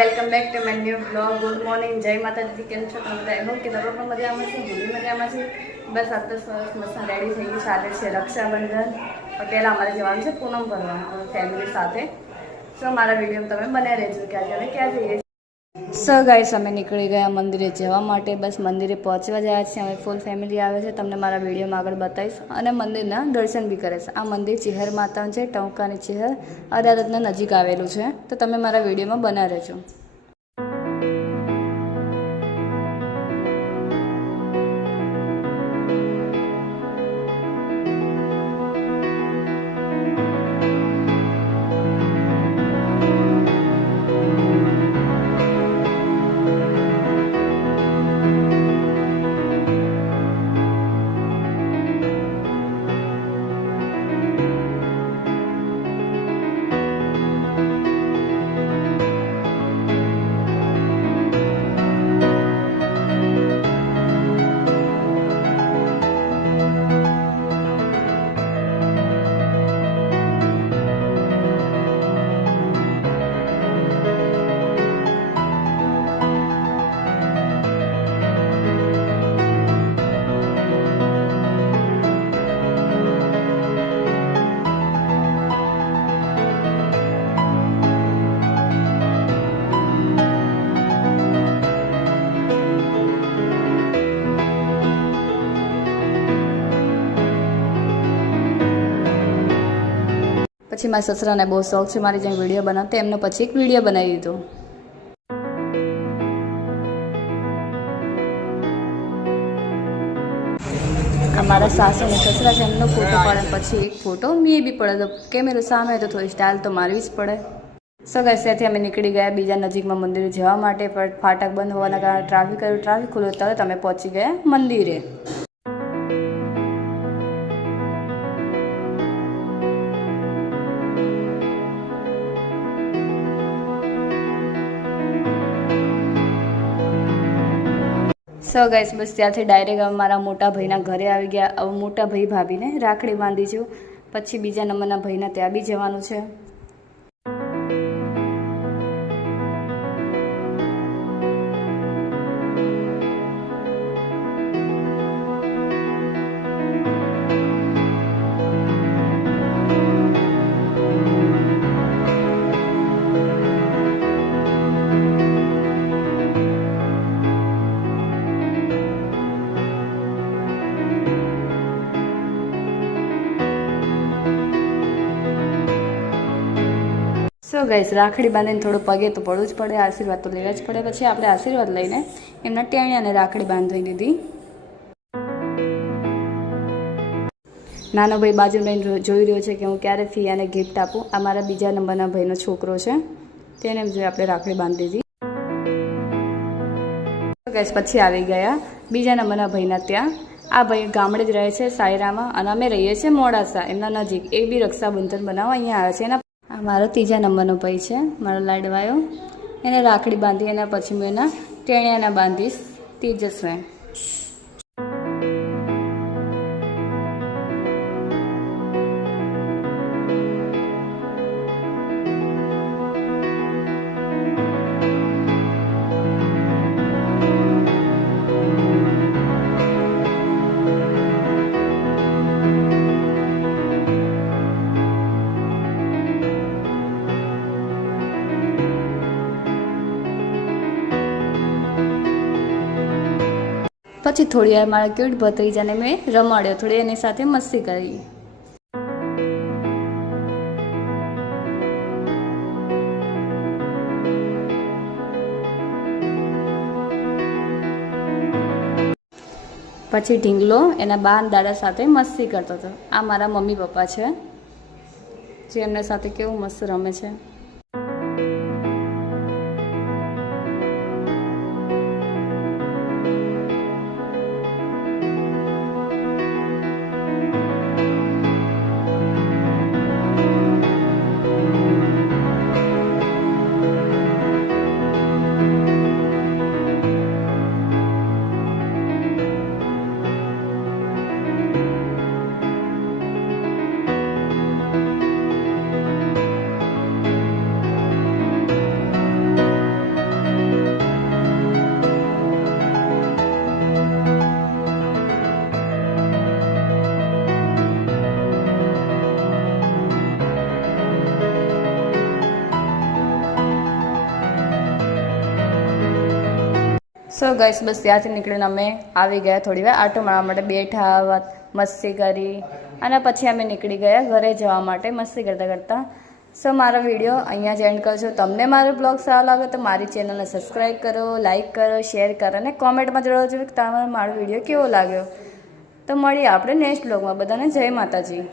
Welcome back to my new blog. Good morning, જય માતાજી. કેમ છો તમે બધા? હું કે તમે પણ મજામાં છો, હું બી મજામાં છું. બસ આ તો સરસ મસ્ત રેડી થઈ ગઈ. સાથે છે રક્ષાબંધન. પહેલાં અમારે જવાનું છે પૂનમ ભરવા ફેમિલી સાથે. સો મારા વિડીયો તમે બનાવી રહેજો કે આજે અમે ક્યાં જઈએ છીએ. સો ગાઈસ, અમે નીકળી ગયા મંદિરે જવા માટે. બસ મંદિરે પહોંચવા જાય છે. અમે ફૂલ ફેમિલી આવે છે, તમને મારા વિડીયોમાં આગળ બતાવીશ. અને મંદિરના દર્શન બી કરે છે. આ મંદિર ચેહર માતાનું છે, ટંકાની ચેહર અદાલતના નજીક આવેલું છે. તો તમે મારા વિડીયોમાં બનાવી રહેજો. પછી મારા સસરાને બહુ શોખ છે મારી જેમ વિડીયો બનાવતા, એમને પછી એક વિડીયો બનાવી દીધો. અમારા સાસુ અને સસરા છે, એમનો ફોટો પાડે પછી એક ફોટો મેં બી પડે. તો કેમેરો સામે હોય તો થોડી સ્ટાઇલ તો મારવી જ પડે. સો ગાઈસ, ત્યાંથી અમે નીકળી ગયા બીજા નજીકમાં મંદિરે જવા માટે. પણ ફાટક બંધ હોવાના કારણે ટ્રાફિક ખુલ્લું તરત અમે પહોંચી ગયા મંદિરે. સો ગાઈસ, બસ ત્યાંથી ડાયરેક્ટ મારા મોટા ભાઈના ઘરે આવી ગયા. હવે મોટા ભાઈ ભાભીને રાખડી બાંધી છું. પછી બીજા નંબરના ભાઈના ત્યાં બી જવાનું છે. સો ગાઈસ, રાખડી બાંધીને થોડું પગે તો પડવું જ પડે, આશીર્વાદ તો લેવા જ પડે. પછી આપણે આશીર્વાદ લઈને એમના ટેણિયાને રાખડી બાંધી દીધી. નાનો ભાઈ બાજુ લઈને જોઈ રહ્યો છે કે હું ક્યારે ફિયાને ગિફ્ટ આપું. આ મારા બીજા નંબરના ભાઈનો છોકરો છે, તેને એમ જોઈ આપણે રાખડી બાંધી દીધી. ગાઈસ, પછી આવી ગયા બીજા નંબરના ભાઈના ત્યાં. આ ભાઈ ગામડે જ રહે છે સાયરામાં, અને અમે રહીએ છીએ મોડાસા એમના નજીક. એ બી રક્ષાબંધન બનાવવા અહીંયા આવે છે. એના આ મારો ત્રીજા નંબરનો ભાઈ છે, મારો લાડવાયો. એને રાખડી બાંધી, એના પછી હું એના ટેણિયાના બાંધીશ તેજસ્વે. પછી થોડી વાર મારા ક્યુટ ભત્રીજાને મેં રમાડ્યો, થોડી એની સાથે મસ્તી કરી. પછી ઢીંગલો એના બા દાદા સાથે મસ્તી કરતો હતો. આ મારા મમ્મી પપ્પા છે, જે એમના સાથે કેવું મસ્ત રમે છે. સો ગાઈસ બસ ત્યાંથી નીકળીને અમે આવી ગયા, થોડી વાર આટો મારવા માટે બેઠા, મસ્તી કરી અને પછી અમે નીકળી ગયા ઘરે જવા માટે મસ્તી કરતાં કરતાં. સો મારો વિડીયો અહીંયા જ એન્ડ કરજો. તમને મારો બ્લોગ સારો લાગે તો મારી ચેનલને સબસ્ક્રાઈબ કરો, લાઇક કરો, શેર કરો અને કોમેન્ટમાં જણાવજો કે તમારો મારો વિડીયો કેવો લાગ્યો. તો મળીએ આપણે નેક્સ્ટ બ્લોગમાં. બધાને જય માતાજી.